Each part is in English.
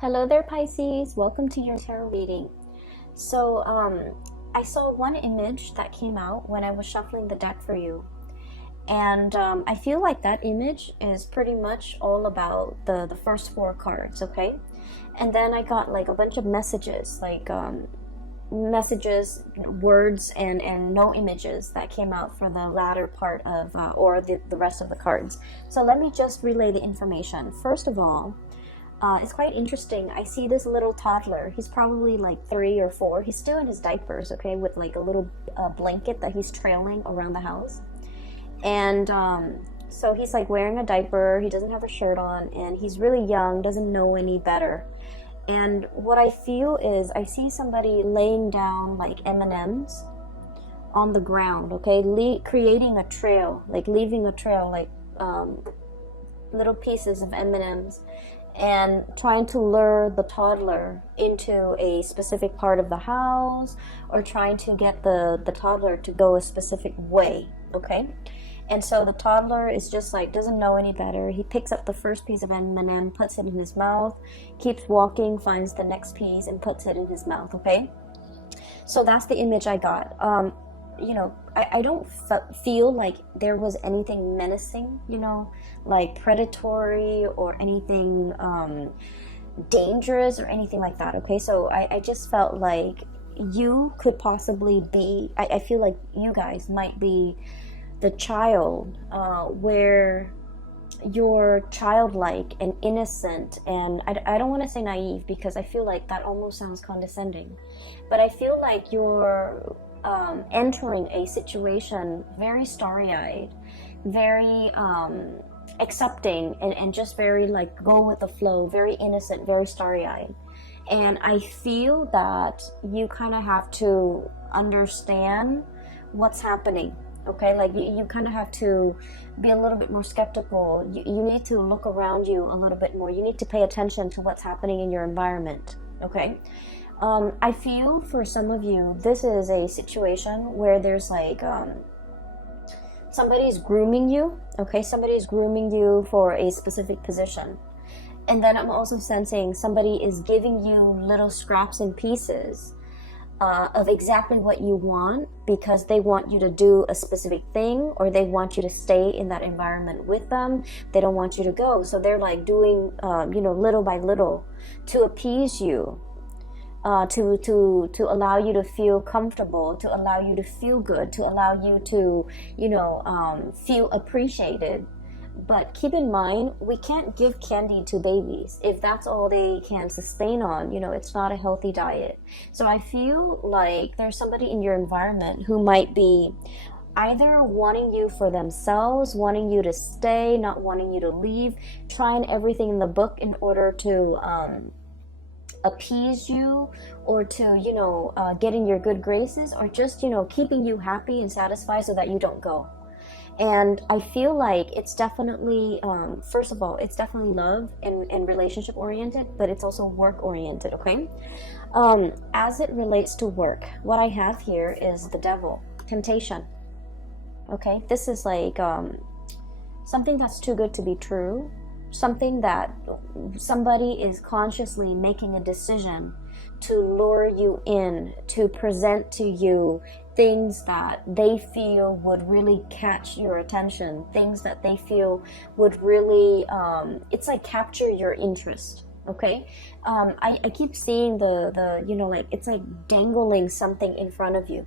Hello there, Pisces. Welcome to your tarot reading. So, I saw one image that came out when I was shuffling the deck for you. And I feel like that image is pretty much all about the first four cards, okay? And then I got like a bunch of messages, messages, words, and no images that came out for the latter part of, or the rest of the cards. So let me just relay the information. First of all, it's quite interesting. I see this little toddler. He's probably like 3 or 4. He's still in his diapers, okay, with like a little blanket that he's trailing around the house. And so he's like wearing a diaper. He doesn't have a shirt on, and he's really young, doesn't know any better. And what I feel is I see somebody laying down like M&Ms on the ground, okay, creating a trail, like leaving a trail, like little pieces of M&Ms, and trying to lure the toddler into a specific part of the house, or trying to get the toddler to go a specific way, okay? And so the toddler is just like, doesn't know any better. He picks up the first piece of M&M, puts it in his mouth, keeps walking, finds the next piece, and puts it in his mouth, okay? So that's the image I got. You know, I don't feel like there was anything menacing, you know, like predatory or anything dangerous or anything like that, okay? So I just felt like you could possibly be, I feel like you guys might be the child where you're childlike and innocent, and I don't want to say naive because I feel like that almost sounds condescending, but I feel like you're entering a situation very starry-eyed, very accepting, and just very like go with the flow, very innocent, very starry-eyed. And I feel that you kind of have to understand what's happening, okay? Like you kind of have to be a little bit more skeptical. You need to look around you a little bit more. You need to pay attention to what's happening in your environment, okay? I feel for some of you, this is a situation where there's like somebody's grooming you, okay? Somebody's grooming you for a specific position. And then I'm also sensing somebody is giving you little scraps and pieces of exactly what you want, because they want you to do a specific thing, or they want you to stay in that environment with them. They don't want you to go. So they're like doing, you know, little by little to appease you. To allow you to feel comfortable, to allow you to feel good, to allow you to, you know, feel appreciated. But keep in mind, we can't give candy to babies if that's all they can sustain on. You know, it's not a healthy diet. So I feel like there's somebody in your environment who might be either wanting you for themselves, wanting you to stay, not wanting you to leave, trying everything in the book in order to appease you, or to, you know, get in your good graces, or just, you know, keeping you happy and satisfied so that you don't go. And I feel like it's definitely, first of all, it's definitely love and relationship oriented, but it's also work oriented, okay? As it relates to work, what I have here is the devil, temptation, okay? This is like something that's too good to be true, something that somebody is consciously making a decision to lure you in, to present to you things that they feel would really catch your attention, things that they feel would really, it's like capture your interest, okay? I keep seeing the you know, like it's like dangling something in front of you,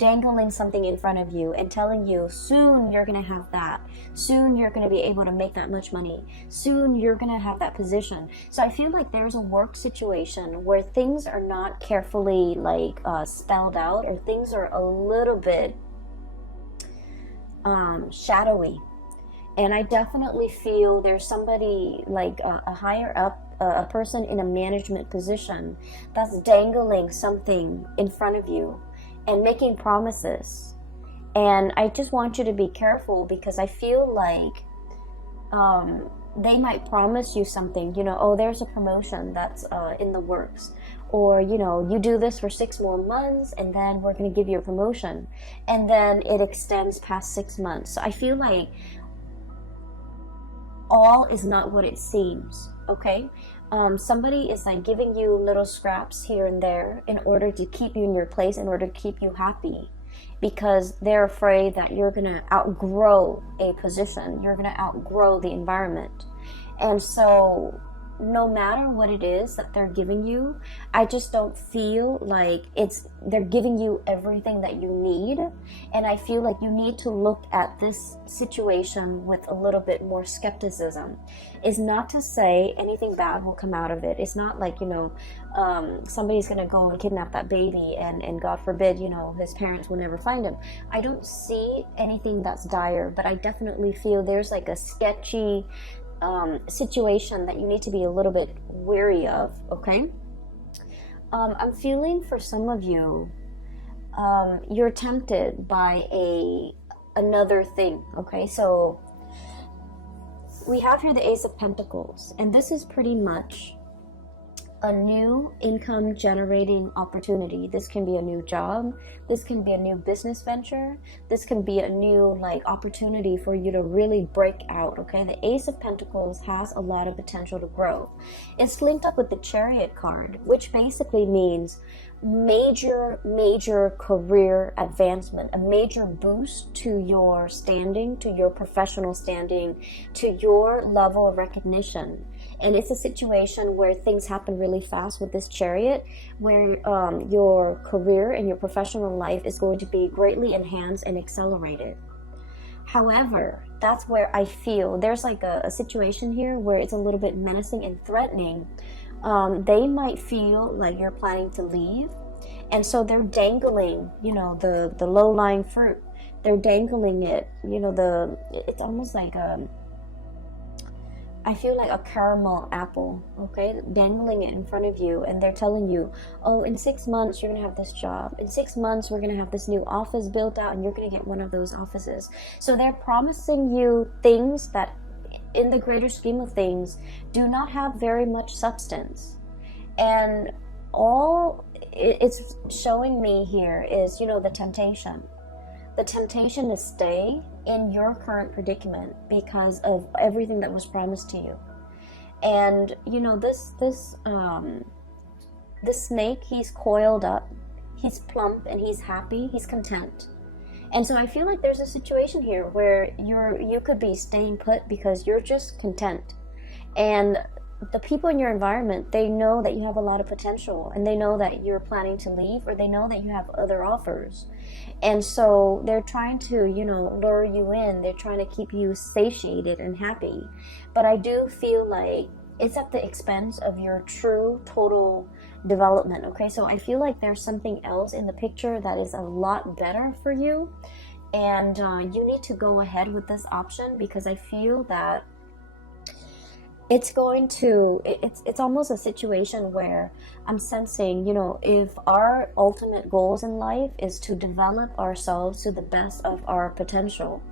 and telling you soon you're gonna have that, soon you're gonna be able to make that much money, soon you're gonna have that position. So I feel like there's a work situation where things are not carefully like spelled out, or things are a little bit shadowy. And I definitely feel there's somebody like a higher up, a person in a management position that's dangling something in front of you and making promises. And I just want you to be careful, because I feel like they might promise you something, you know, oh, there's a promotion that's in the works, or, you know, you do this for 6 more months and then we're going to give you a promotion, and then it extends past 6 months. So I feel like all is not what it seems, okay? Somebody is like giving you little scraps here and there in order to keep you in your place, in order to keep you happy, because they're afraid that you're going to outgrow a position, you're going to outgrow the environment. And so no matter what it is that they're giving you, I just don't feel like they're giving you everything that you need. And I feel like you need to look at this situation with a little bit more skepticism. It's not to say anything bad will come out of it. It's not like, somebody's gonna go and kidnap that baby and God forbid, his parents will never find him. I don't see anything that's dire, but I definitely feel there's like a sketchy situation that you need to be a little bit wary of, okay? I'm feeling for some of you, you're tempted by another thing, okay? So we have here the Ace of Pentacles, and this is pretty much a new income generating opportunity. This can be a new job, this can be a new business venture, this can be a new opportunity for you to really break out, okay? The Ace of Pentacles has a lot of potential to grow. It's linked up with the Chariot card, which basically means major career advancement, a major boost to your standing, to your professional standing, to your level of recognition. And it's a situation where things happen really fast with this Chariot, where your career and your professional life is going to be greatly enhanced and accelerated. However, that's where I feel there's like a situation here where it's a little bit menacing and threatening. They might feel like you're planning to leave, and so they're dangling, the low-lying fruit. They're dangling it, it's almost like I feel like a caramel apple, okay, dangling it in front of you, and they're telling you, oh, in 6 months you're gonna have this job, in 6 months we're gonna have this new office built out and you're gonna get one of those offices. So they're promising you things that in the greater scheme of things do not have very much substance. And all it's showing me here is, the temptation. The temptation to stay in your current predicament because of everything that was promised to you. And this snake, he's coiled up, he's plump, and he's happy, he's content. And so I feel like there's a situation here where you could be staying put because you're just content. And the people in your environment, they know that you have a lot of potential, and they know that you're planning to leave, or they know that you have other offers. And so they're trying to, lure you in. They're trying to keep you satiated and happy. But I do feel like it's at the expense of your true, total development, okay? So I feel like there's something else in the picture that is a lot better for you. And you need to go ahead with this option, because I feel that it's almost a situation where I'm sensing, if our ultimate goals in life is to develop ourselves to the best of our potential,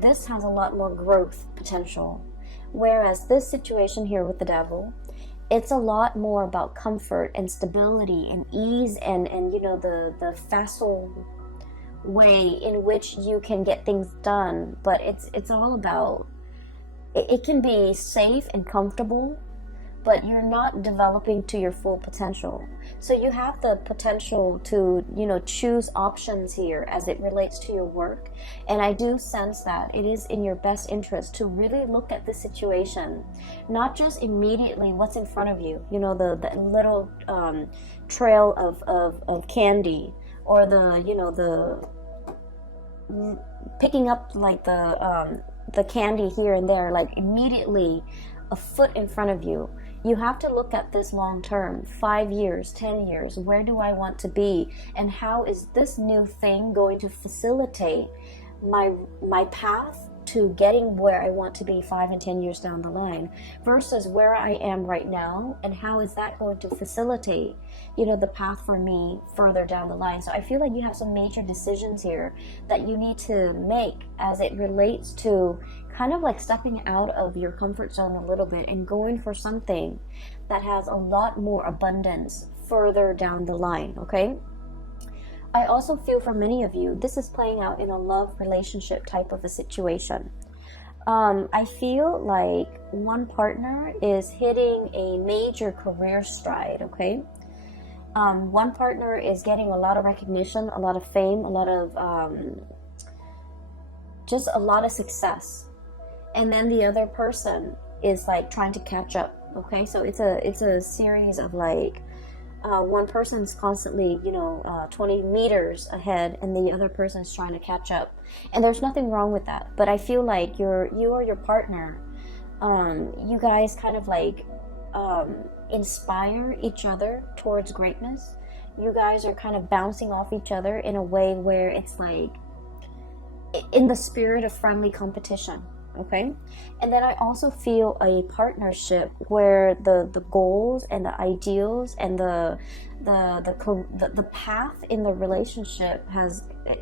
this has a lot more growth potential. Whereas this situation here with the Devil, it's a lot more about comfort and stability and ease and the facile way in which you can get things done. But it's all about, it can be safe and comfortable, but you're not developing to your full potential. So you have the potential to, choose options here as it relates to your work. And I do sense that it is in your best interest to really look at the situation, not just immediately what's in front of you, the little trail of candy, or the picking up like the candy here and there, like immediately a foot in front of you. You have to look at this long term, 5 years, 10 years. Where do I want to be? And how is this new thing going to facilitate my path to getting where I want to be 5 and 10 years down the line, versus where I am right now, and how is that going to facilitate, the path for me further down the line. So I feel like you have some major decisions here that you need to make as it relates to kind of like stepping out of your comfort zone a little bit and going for something that has a lot more abundance further down the line, okay? I also feel for many of you, this is playing out in a love relationship type of a situation. I feel like one partner is hitting a major career stride, okay? One partner is getting a lot of recognition, a lot of fame, a lot of just a lot of success, and then the other person is like trying to catch up. Okay, so it's a series of like one person's constantly 20 meters ahead, and the other person is trying to catch up, and there's nothing wrong with that. But I feel like you or your partner, you guys kind of like inspire each other towards greatness. You guys are kind of bouncing off each other in a way where it's like in the spirit of friendly competition, okay? And then I also feel a partnership where the goals and the ideals and the path in the relationship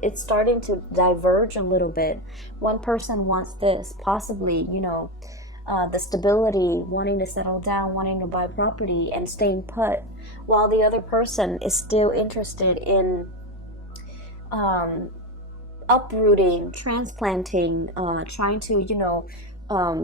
it's starting to diverge a little bit. One person wants this, possibly, the stability, wanting to settle down, wanting to buy property and staying put, while the other person is still interested in uprooting, transplanting, trying to,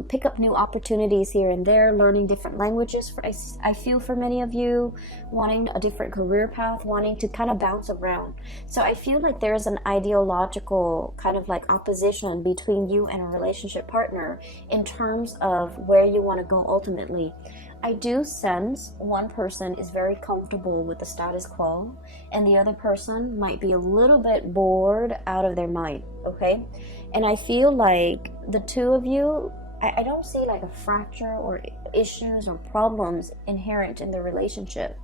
pick up new opportunities here and there, learning different languages. I feel for many of you, wanting a different career path, wanting to kind of bounce around. So I feel like there's an ideological kind of like opposition between you and a relationship partner in terms of where you want to go ultimately. I do sense one person is very comfortable with the status quo, and the other person might be a little bit bored out of their mind, okay? And I feel like the two of you, I don't see like a fracture or issues or problems inherent in the relationship.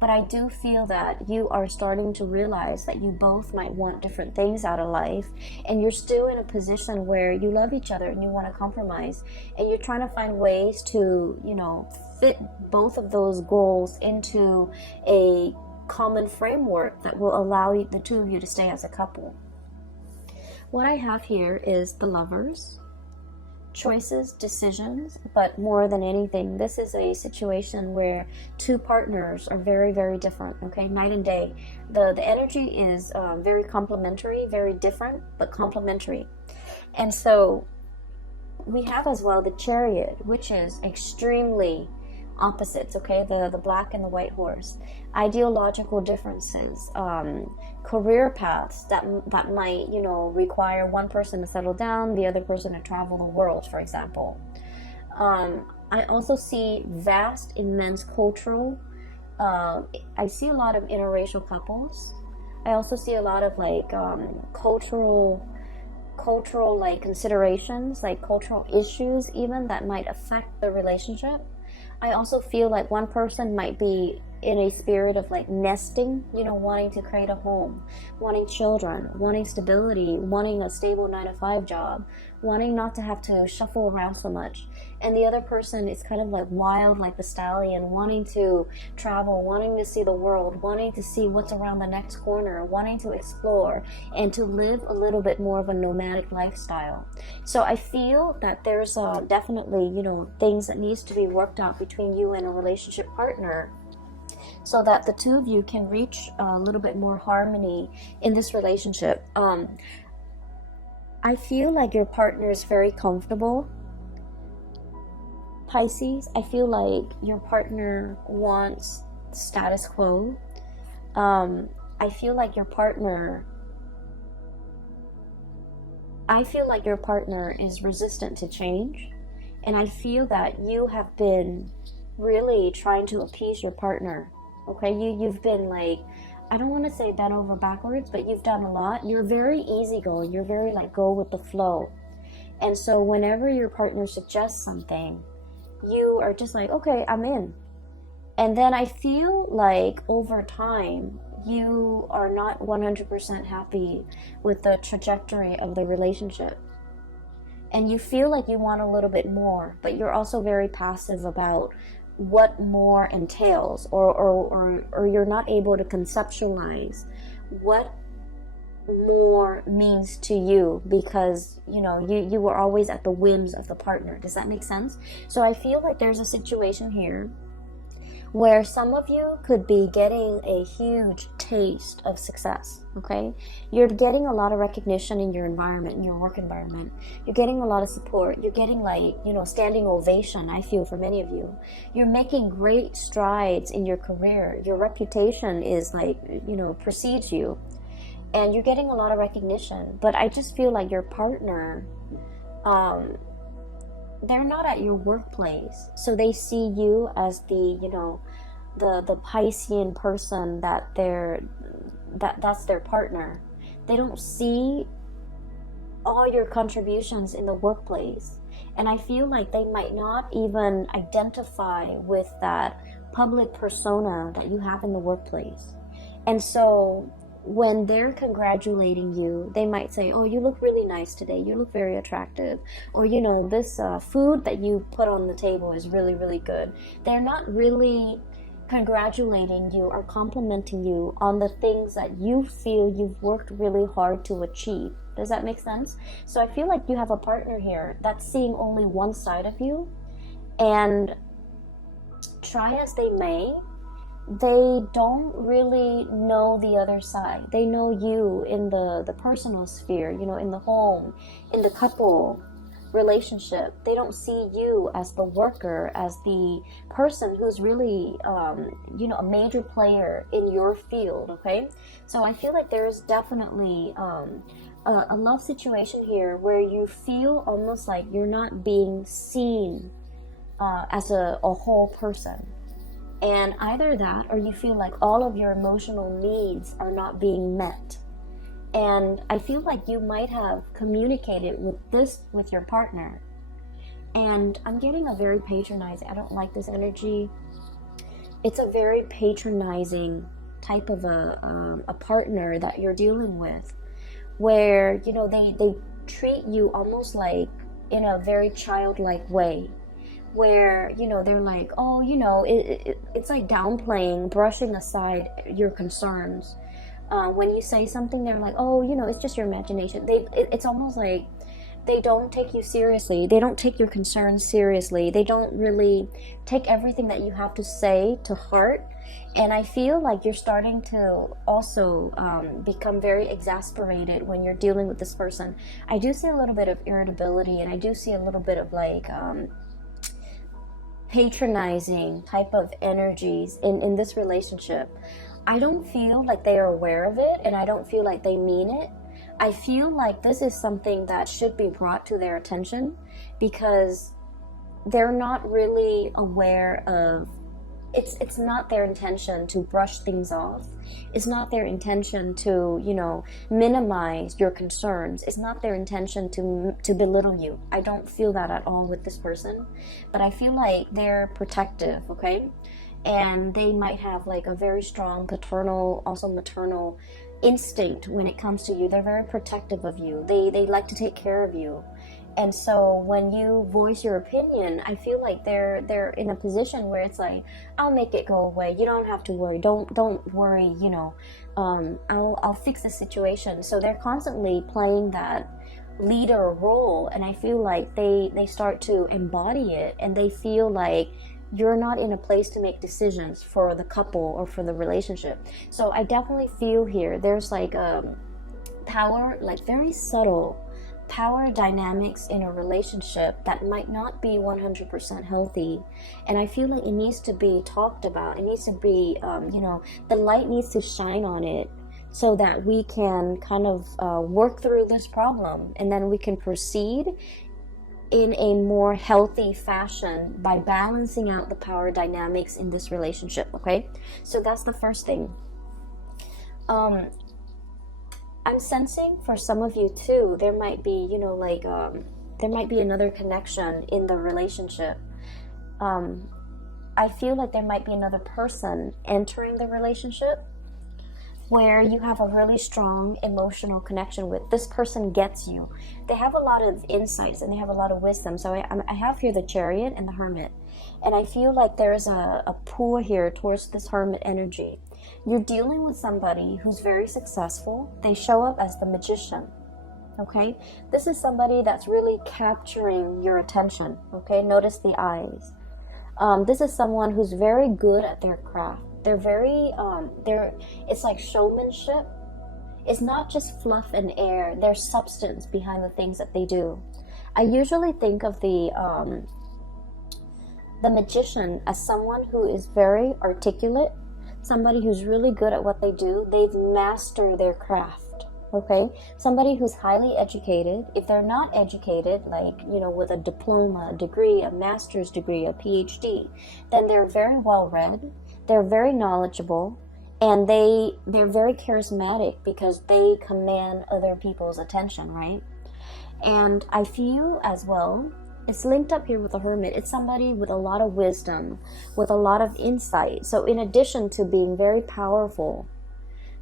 But I do feel that you are starting to realize that you both might want different things out of life, and you're still in a position where you love each other and you want to compromise, and you're trying to find ways to, fit both of those goals into a common framework that will allow the two of you to stay as a couple. What I have here is the Lovers. Choices, decisions, but more than anything, this is a situation where two partners are very, very different, okay? Night and day. The energy is very complementary, very different, but complementary. And so we have as well the Chariot, which is extremely opposites, okay? The black and the white horse. Ideological differences, career paths that might, require one person to settle down, the other person to travel the world, for example. I also see vast, immense cultural, I see a lot of interracial couples. I also see a lot of like cultural like considerations, like cultural issues even that might affect the relationship. I also feel like one person might be in a spirit of like nesting, wanting to create a home, wanting children, wanting stability, wanting a stable 9-to-5 job, wanting not to have to shuffle around so much. And the other person is kind of like wild, like the stallion, wanting to travel, wanting to see the world, wanting to see what's around the next corner, wanting to explore and to live a little bit more of a nomadic lifestyle. So I feel that there's definitely, things that needs to be worked out between you and a relationship partner, so that the two of you can reach a little bit more harmony in this relationship. I feel like your partner is very comfortable. Pisces, I feel like your partner wants status quo. I feel like your partner is resistant to change. And I feel that you have been really trying to appease your partner. Okay, you've been like, I don't want to say bent over backwards, but you've done a lot. You're very easygoing. You're very like go with the flow. And so whenever your partner suggests something, you are just like, okay, I'm in. And then I feel like over time, you are not 100% happy with the trajectory of the relationship. And you feel like you want a little bit more, but you're also very passive about what more entails, or you're not able to conceptualize what more means to you, because you were always at the whims of the partner. Does that make sense? So I feel like there's a situation here where some of you could be getting a huge taste of success, okay? You're getting a lot of recognition in your environment, in your work environment. You're getting a lot of support. You're getting, like, you know, standing ovation, I feel, for many of you. You're making great strides in your career. Your reputation is, like, you know, precedes you. And you're getting a lot of recognition. But I just feel like your partner, they're not at your workplace. So they see you as the, you know, the Piscean person that's their partner. They don't see all your contributions in the workplace. And I feel like they might not even identify with that public persona that you have in the workplace. And so when they're congratulating you, they might say, oh, you look really nice today. You look very attractive. Or, you know, this food that you put on the table is really, really good. They're not really congratulating you or complimenting you on the things that you feel you've worked really hard to achieve. Does that make sense? So I feel like you have a partner here that's seeing only one side of you, and try as they may, they don't really know the other side. They know you in the personal sphere, you know, in the home, in the couple relationship. They don't see you as the worker, as the person who's really, you know, a major player in your field, okay? So I feel like there's definitely a love situation here where you feel almost like you're not being seen as a whole person. And either that, or you feel like all of your emotional needs are not being met. And I feel like you might have communicated with your partner. And I'm getting a very patronizing, I don't like this energy. It's a very patronizing type of a partner that you're dealing with, where, you know, they treat you almost like in a very childlike way, where, you know, they're like, oh, you know, it's like downplaying, brushing aside your concerns. When you say something, they're like, oh, you know, it's just your imagination. It's almost like they don't take you seriously. They don't take your concerns seriously. They don't really take everything that you have to say to heart. And I feel like you're starting to also become very exasperated when you're dealing with this person. I do see a little bit of irritability, and I do see a little bit of like patronizing type of energies in this relationship. I don't feel like they are aware of it, and I don't feel like they mean it. I feel like this is something that should be brought to their attention, because they're not really aware of it's not their intention to brush things off. It's not their intention to, you know, minimize your concerns. It's not their intention to belittle you. I don't feel that at all with this person, but I feel like they're protective, okay? And they might have like a very strong paternal, also maternal instinct when it comes to you. They're very protective of you. They like to take care of you. And so when you voice your opinion, I feel like they're in a position where it's like, I'll make it go away. You don't have to worry. Don't worry, you know. I'll fix the situation. So they're constantly playing that leader role, and I feel like they start to embody it, and they feel like you're not in a place to make decisions for the couple or for the relationship. So I definitely feel here there's like a power, like very subtle power dynamics in a relationship that might not be 100% healthy. And I feel like it needs to be talked about. It needs to be, you know, the light needs to shine on it, so that we can kind of work through this problem, and then we can proceed in a more healthy fashion by balancing out the power dynamics in this relationship, okay? So that's the first thing. I'm sensing for some of you too, there might be, you know, like, there might be another connection in the relationship. I feel like there might be another person entering the relationship where you have a really strong emotional connection with. This person gets you. They have a lot of insights and they have a lot of wisdom. So I have here the Chariot and the Hermit. And I feel like there's a pull here towards this Hermit energy. You're dealing with somebody who's very successful. They show up as the Magician. Okay? This is somebody that's really capturing your attention. Okay? Notice the eyes. This is someone who's very good at their craft. They're very, it's like showmanship. It's not just fluff and air. There's substance behind the things that they do. I usually think of the magician as someone who is very articulate, somebody who's really good at what they do. They've mastered their craft, okay? Somebody who's highly educated. If they're not educated, like, you know, with a diploma, a degree, a master's degree, a PhD, then they're very well read, they're very knowledgeable, and they're very charismatic because they command other people's attention, right? And I feel as well, it's linked up here with the hermit. It's somebody with a lot of wisdom, with a lot of insight. So in addition to being very powerful,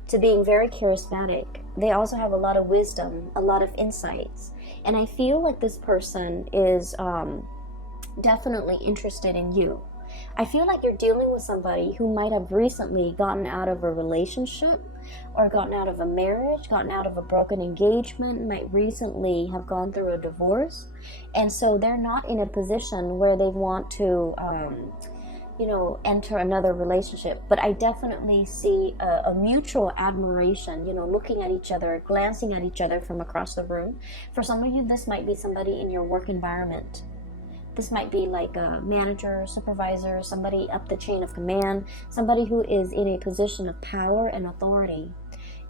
to being very charismatic, they also have a lot of wisdom, a lot of insights. And I feel like this person is definitely interested in you. I feel like you're dealing with somebody who might have recently gotten out of a relationship, or gotten out of a marriage, gotten out of a broken engagement, might recently have gone through a divorce. And so they're not in a position where they want to, you know, enter another relationship. But I definitely see a mutual admiration, you know, looking at each other, glancing at each other from across the room. For some of you, this might be somebody in your work environment. This might be like a manager, supervisor, somebody up the chain of command, somebody who is in a position of power and authority.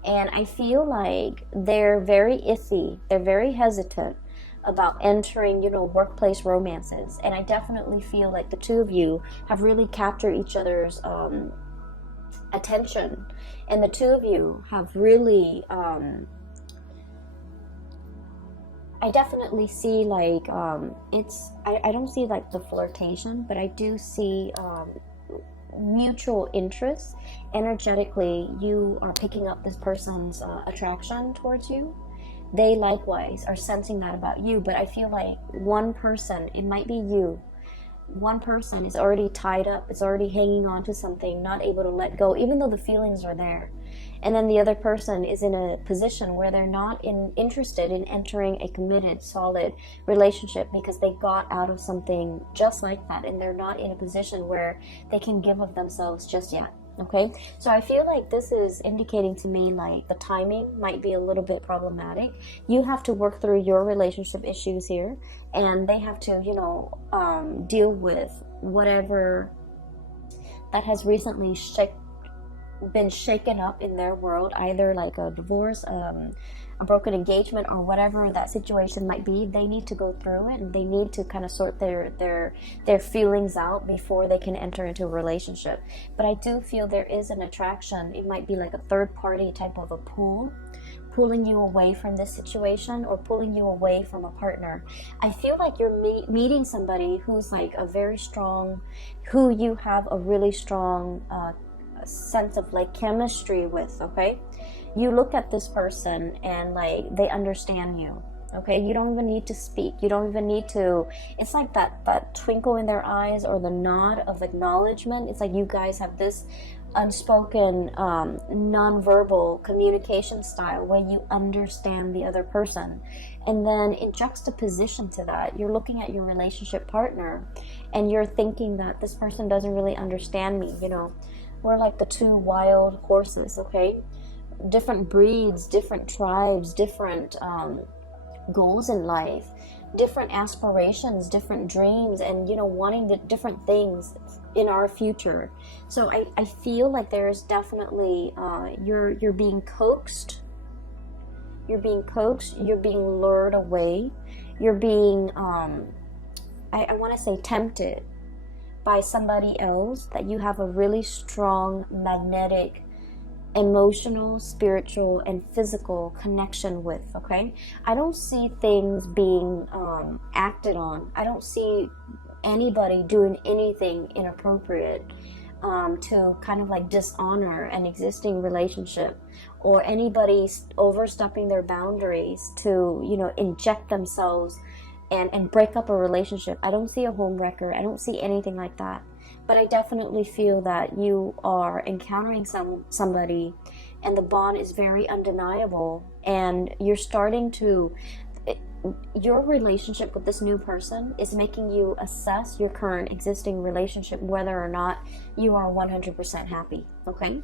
And I feel like they're very iffy, they're very hesitant about entering, you know, workplace romances. And I definitely feel like the two of you have really captured each other's attention. And the two of you have really... I definitely see like I don't see like the flirtation, but I do see mutual interest. Energetically, you are picking up this person's attraction towards you. They likewise are sensing that about you, but I feel like one person, it might be you, one person is already tied up, is already hanging on to something, not able to let go, even though the feelings are there. And then the other person is in a position where they're not interested in entering a committed, solid relationship because they got out of something just like that, and they're not in a position where they can give of themselves just yet. Okay, so I feel like this is indicating to me like the timing might be a little bit problematic. You have to work through your relationship issues here, and they have to, you know, deal with whatever that has recently been shaken up in their world, either like a divorce, a broken engagement, or whatever that situation might be. They need to go through it, and they need to kind of sort their feelings out before they can enter into a relationship. But I do feel there is an attraction. It might be like a third party type of a pull, pulling you away from this situation or pulling you away from a partner. I feel like you're meeting somebody who's like a very strong, who you have a really strong sense of like chemistry with. Okay, you look at this person and like they understand you. Okay, you don't even need to speak, you don't even need to, it's like that twinkle in their eyes or the nod of acknowledgement. It's like you guys have this unspoken non-verbal communication style where you understand the other person. And then in juxtaposition to that, you're looking at your relationship partner and you're thinking that this person doesn't really understand me. You know, we're like the two wild horses. Okay, different breeds, different tribes, different goals in life, different aspirations, different dreams, and, you know, wanting the different things in our future. So I feel like there's definitely you're being coaxed, you're being lured away, you're being I want to say tempted by somebody else that you have a really strong magnetic, emotional, spiritual, and physical connection with. Okay, I don't see things being acted on. I don't see anybody doing anything inappropriate to kind of like dishonor an existing relationship, or anybody overstepping their boundaries to, you know, inject themselves and break up a relationship. I don't see a home wrecker. I don't see anything like that. But I definitely feel that you are encountering somebody and the bond is very undeniable, and you're starting to, your relationship with this new person is making you assess your current existing relationship, whether or not you are 100% happy, okay?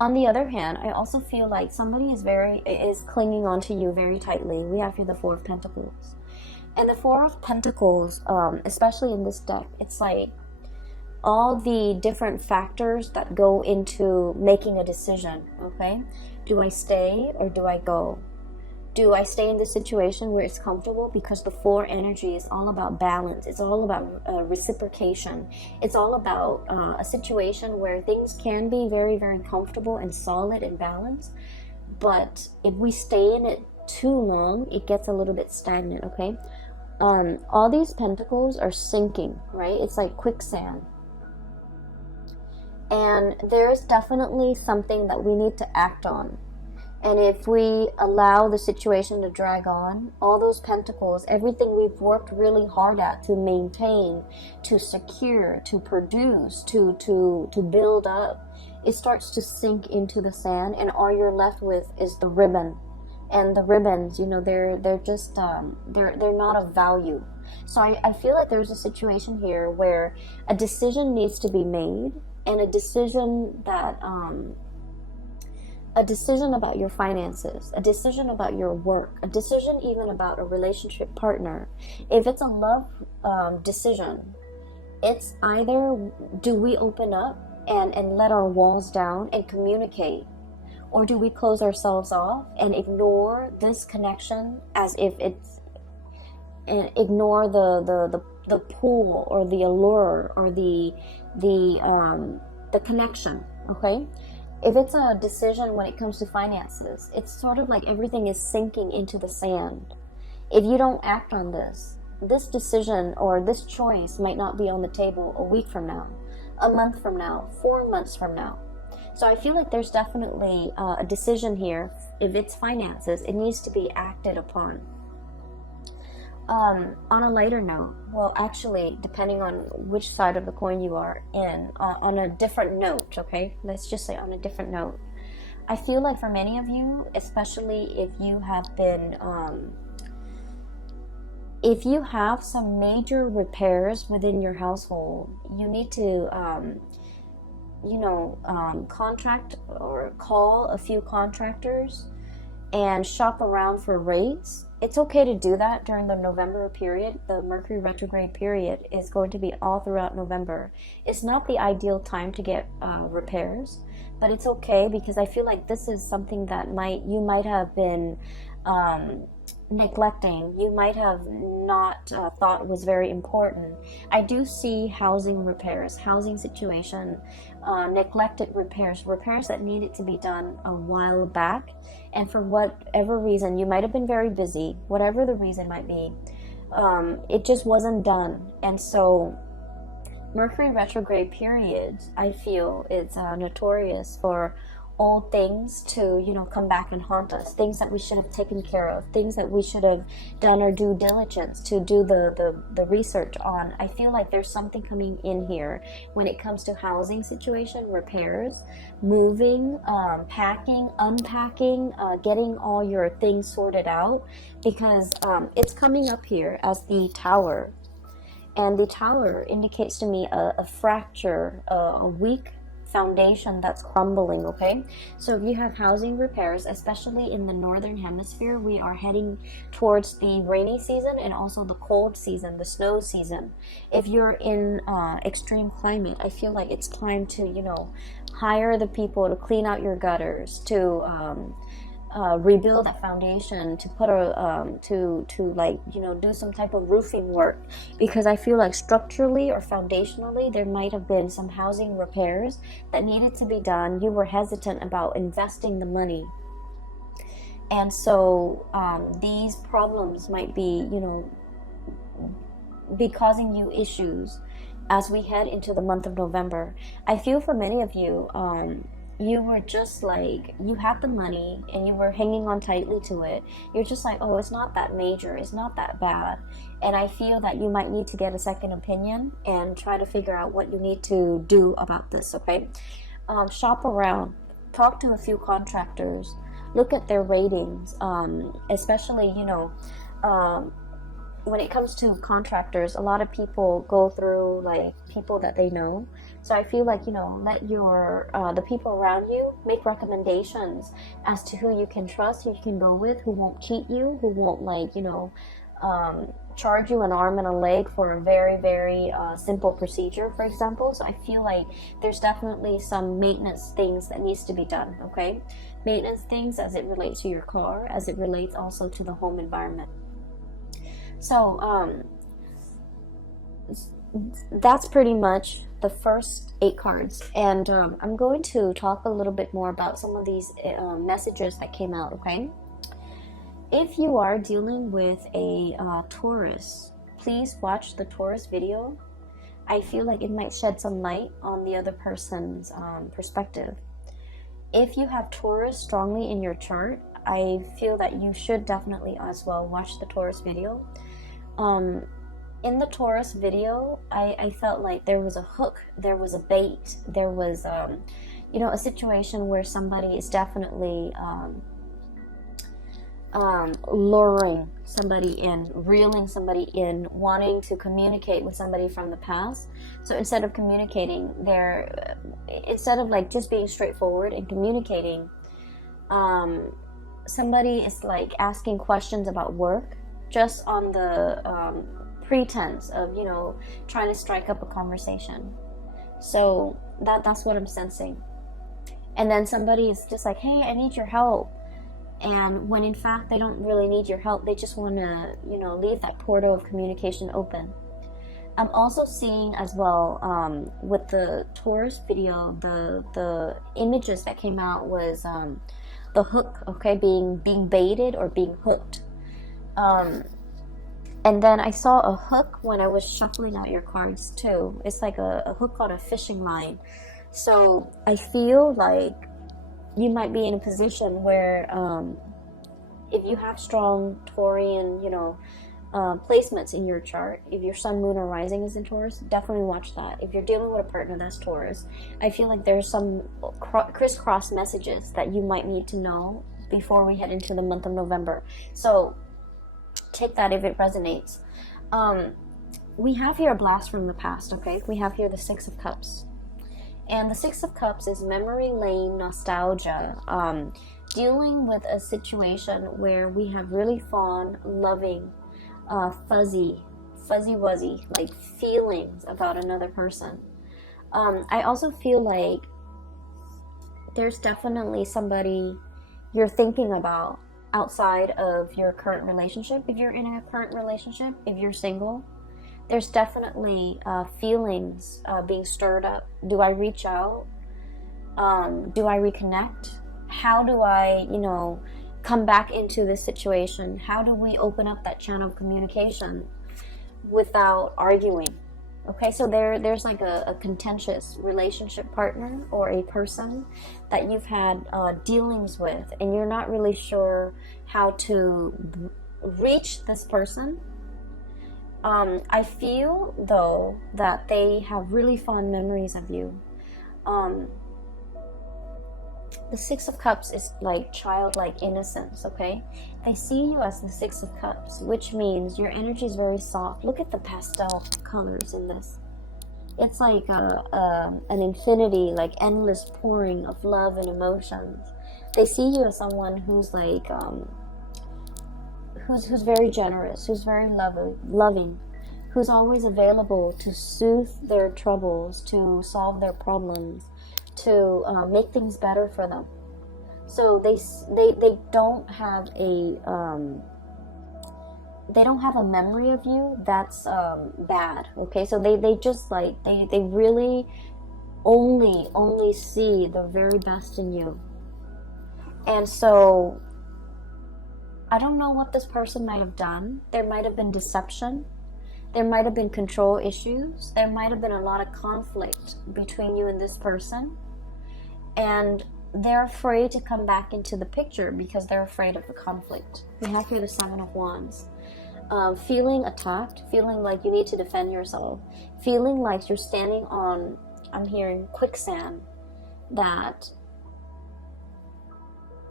On the other hand, I also feel like somebody is clinging on to you very tightly. We have here the Four of Pentacles. And the Four of Pentacles, especially in this deck, it's like all the different factors that go into making a decision, okay? Do I stay or do I go? Do I stay in this situation where it's comfortable? Because the Four energy is all about balance. It's all about reciprocation. It's all about a situation where things can be very, very comfortable and solid and balanced. But if we stay in it too long, it gets a little bit stagnant, okay? All these pentacles are sinking, right? It's like quicksand. And there's definitely something that we need to act on. And if we allow the situation to drag on, all those pentacles, everything we've worked really hard at to maintain, to secure, to produce, to build up, it starts to sink into the sand, and all you're left with is the ribbon. And the ribbons, you know, they're just they're not of value. So I feel like there's a situation here where a decision needs to be made, and a decision that a decision about your finances, a decision about your work, a decision even about a relationship partner. If it's a love decision, it's either do we open up and let our walls down and communicate, or do we close ourselves off and ignore this connection as if it's, and ignore the pull or the allure or the connection, okay? If it's a decision when it comes to finances, it's sort of like everything is sinking into the sand. If you don't act on this decision or this choice might not be on the table a week from now, a month from now, 4 months from now. So I feel like there's definitely a decision here. If it's finances, it needs to be acted upon. On a lighter note, well, actually, depending on which side of the coin you are in, on a different note, okay? Let's just say on a different note. I feel like for many of you, especially if you have been, if you have some major repairs within your household, you need to, contract or call a few contractors and shop around for rates. It's okay to do that during the November period. The Mercury retrograde period is going to be all throughout November. It's not the ideal time to get repairs, but it's okay because I feel like this is something that you might have been neglecting. You might have not thought was very important. I do see housing repairs, housing situation, neglected repairs that needed to be done a while back, and for whatever reason, you might have been very busy, whatever the reason might be, it just wasn't done. And so Mercury retrograde periods, I feel, is notorious for old things to, come back and haunt us, things that we should have taken care of, things that we should have done our due diligence to do the research on. I feel like there's something coming in here when it comes to housing situation, repairs, moving, packing, unpacking, getting all your things sorted out, because it's coming up here as the Tower, and the Tower indicates to me a fracture, a weak foundation that's crumbling, okay? So if you have housing repairs, especially in the northern hemisphere, we are heading towards the rainy season and also the cold season, the snow season. If you're in extreme climate, I feel like it's time to, hire the people to clean out your gutters, to rebuild that foundation, to put do some type of roofing work, because I feel like structurally or foundationally there might have been some housing repairs that needed to be done. You were hesitant about investing the money, and so these problems might be causing you issues as we head into the month of November. I feel for many of you, you were just like, you had the money and you were hanging on tightly to it. You're just like, oh, it's not that major, it's not that bad. And I feel that you might need to get a second opinion and try to figure out what you need to do about this, okay? Shop around, talk to a few contractors, look at their ratings, especially, when it comes to contractors, a lot of people go through like people that they know. So I feel like, you know, let your the people around you make recommendations as to who you can trust, who you can go with, who won't cheat you, who won't, like, you know, charge you an arm and a leg for a very, very simple procedure, for example. So I feel like there's definitely some maintenance things that needs to be done, okay? Maintenance things as it relates to your car, as it relates also to the home environment. So that's pretty much the first 8 cards, and I'm going to talk a little bit more about some of these messages that came out, okay? If you are dealing with a Taurus, please watch the Taurus video. I feel like it might shed some light on the other person's perspective. If you have Taurus strongly in your chart, I feel that you should definitely as well watch the Taurus video. In the Taurus video, I felt like there was a hook, there was a bait, there was, you know, a situation where somebody is definitely luring somebody in, reeling somebody in, wanting to communicate with somebody from the past. So instead of communicating, instead of like just being straightforward and communicating, somebody is like asking questions about work, just on the pretense of, you know, trying to strike up a conversation. So that's what I'm sensing. And then somebody is just like, hey, I need your help. And when in fact they don't really need your help, they just want to, you know, leave that portal of communication open. I'm also seeing as well, with the Taurus video, the images that came out was the hook, okay, being baited or being hooked. And then I saw a hook when I was shuffling out your cards too. It's like a hook on a fishing line. So I feel like you might be in a position where if you have strong Taurian, you know, placements in your chart, if your sun, moon, or rising is in Taurus, definitely watch that. If you're dealing with a partner that's Taurus, I feel like there's some crisscross messages that you might need to know before we head into the month of November. So take that if it resonates. We have here a blast from the past, okay? We have here the 6 of Cups. And the 6 of Cups is memory lane nostalgia. Dealing with a situation where we have really fond, loving, fuzzy-wuzzy, like feelings about another person. I also feel like there's definitely somebody you're thinking about outside of your current relationship. If you're in a current relationship, if you're single, there's definitely feelings being stirred up. Do I reach out? Do I reconnect? How do I, you know, come back into this situation? How do we open up that channel of communication without arguing? Okay, so there's like a contentious relationship partner or a person that you've had dealings with, and you're not really sure how to reach this person. I feel, though, that they have really fond memories of you. The 6 of Cups is like childlike innocence, okay? They see you as the 6 of Cups, which means your energy is very soft. Look at the pastel colors in this. It's like an infinity, like endless pouring of love and emotions. They see you as someone who's like, who's very generous, who's very loving, who's always available to soothe their troubles, to solve their problems, to make things better for them. So they don't have a memory of you that's bad. Okay, so they just like they really only see the very best in you. And so I don't know what this person might have done. There might have been deception. There might have been control issues. There might have been a lot of conflict between you and this person. And they're afraid to come back into the picture because they're afraid of the conflict. We have here the 7 of Wands. Feeling attacked, feeling like you need to defend yourself, feeling like you're standing on, I'm hearing quicksand, that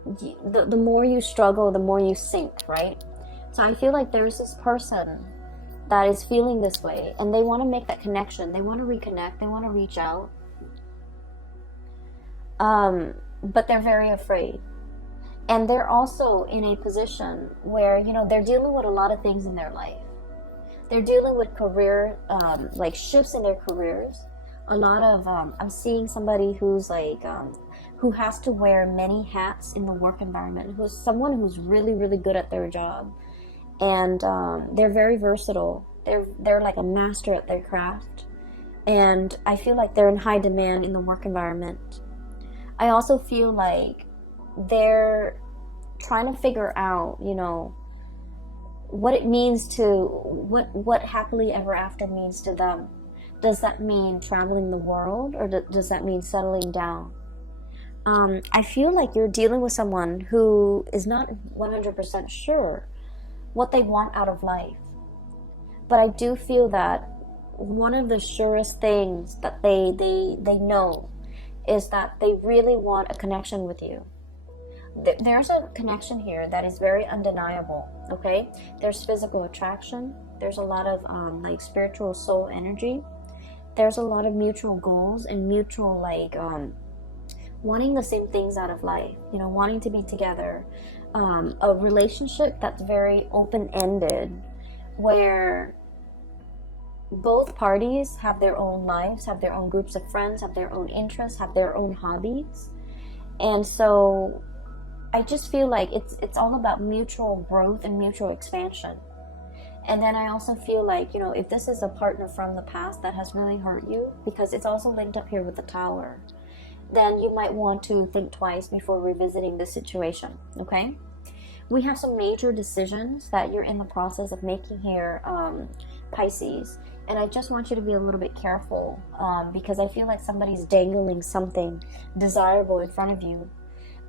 the more you struggle, the more you sink, right? So I feel like there's this person that is feeling this way, and they want to make that connection. They want to reconnect. They want to reach out. But they're very afraid. And they're also in a position where, you know, they're dealing with a lot of things in their life. They're dealing with career, like shifts in their careers. A lot of, I'm seeing somebody who's like, who has to wear many hats in the work environment, who's someone who's really, really good at their job. And they're very versatile. They're like a master at their craft. And I feel like they're in high demand in the work environment. I also feel like they're trying to figure out, you know, what it means to, what happily ever after means to them. Does that mean traveling the world, or does that mean settling down? I feel like you're dealing with someone who is not 100% sure what they want out of life. But I do feel that one of the surest things that they know is that they really want a connection with you. There's a connection here that is very undeniable, okay? There's physical attraction. There's a lot of like spiritual soul energy. There's a lot of mutual goals and mutual like wanting the same things out of life, you know, wanting to be together. A relationship that's very open-ended, where both parties have their own lives, have their own groups of friends, have their own interests, have their own hobbies. And so I just feel like it's all about mutual growth and mutual expansion. And then I also feel like, you know, if this is a partner from the past that has really hurt you, because it's also linked up here with the Tower, then you might want to think twice before revisiting the situation, okay? We have some major decisions that you're in the process of making here, Pisces. And I just want you to be a little bit careful, because I feel like somebody's dangling something desirable in front of you.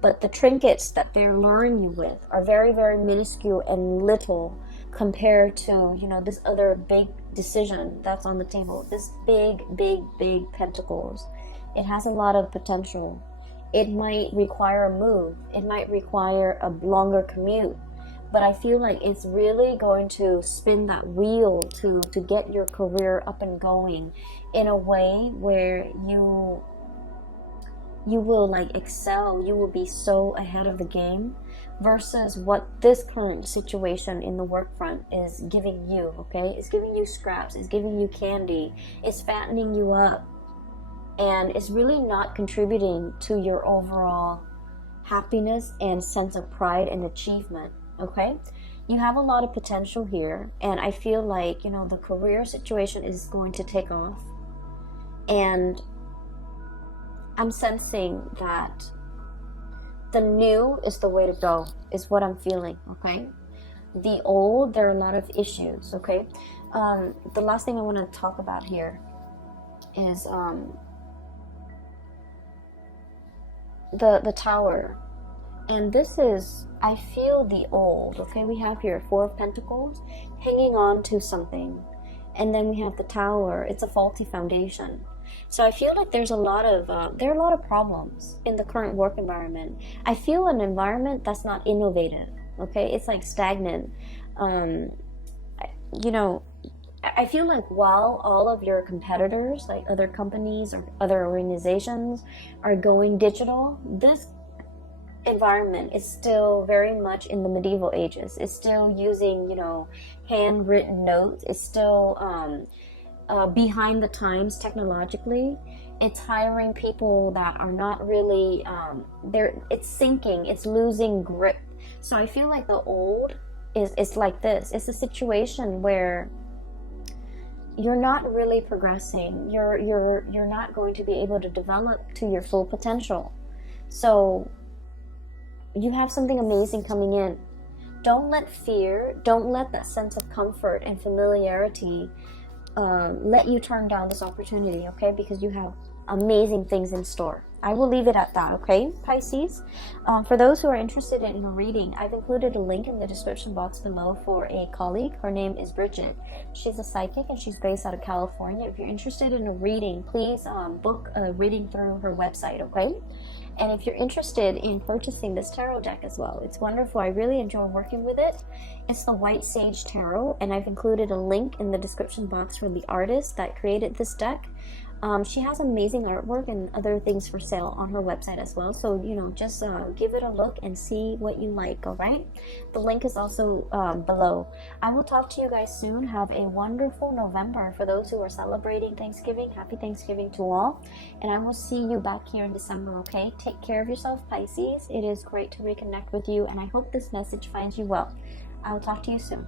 But the trinkets that they're luring you with are very, very minuscule and little compared to, you know, this other big decision that's on the table. This big, big, big pentacles. It has a lot of potential. It might require a move. It might require a longer commute. But I feel like it's really going to spin that wheel to get your career up and going in a way where you will like excel. You will be so ahead of the game versus what this current situation in the work front is giving you, okay? It's giving you scraps. It's giving you candy. It's fattening you up. And it's really not contributing to your overall happiness and sense of pride and achievement, okay? You have a lot of potential here, and I feel like, you know, the career situation is going to take off. And I'm sensing that the new is the way to go, is what I'm feeling, okay? The old, there are a lot of issues, okay? The last thing I want to talk about here is the Tower. And this is, I feel the old, okay? We have here 4 of Pentacles hanging on to something. And then we have the Tower. It's a faulty foundation. So I feel like there's a lot of, there are a lot of problems in the current work environment. I feel an environment that's not innovative, okay? It's like stagnant. You know, I feel like while all of your competitors, like other companies or other organizations, are going digital, this environment is still very much in the medieval ages. It's still using, you know, handwritten notes. It's still behind the times technologically. It's hiring people that are not really, it's sinking, it's losing grip. So I feel like the old is like this. It's a situation where you're not really progressing. You're not going to be able to develop to your full potential. So you have something amazing coming in. Don't let fear, don't let that sense of comfort and familiarity let you turn down this opportunity, okay? Because you have amazing things in store. I will leave it at that, okay, Pisces? For those who are interested in a reading, I've included a link in the description box below for a colleague. Her name is Bridget. She's a psychic and she's based out of California. If you're interested in a reading, please book a reading through her website, okay? And if you're interested in purchasing this tarot deck as well, it's wonderful. I really enjoy working with it. It's the White Sage Tarot, and I've included a link in the description box for the artist that created this deck. She has amazing artwork and other things for sale on her website as well. So, you know, just give it a look and see what you like, all right? The link is also below. I will talk to you guys soon. Have a wonderful November. For those who are celebrating Thanksgiving, happy Thanksgiving to all. And I will see you back here in December, okay? Take care of yourself, Pisces. It is great to reconnect with you, and I hope this message finds you well. I will talk to you soon.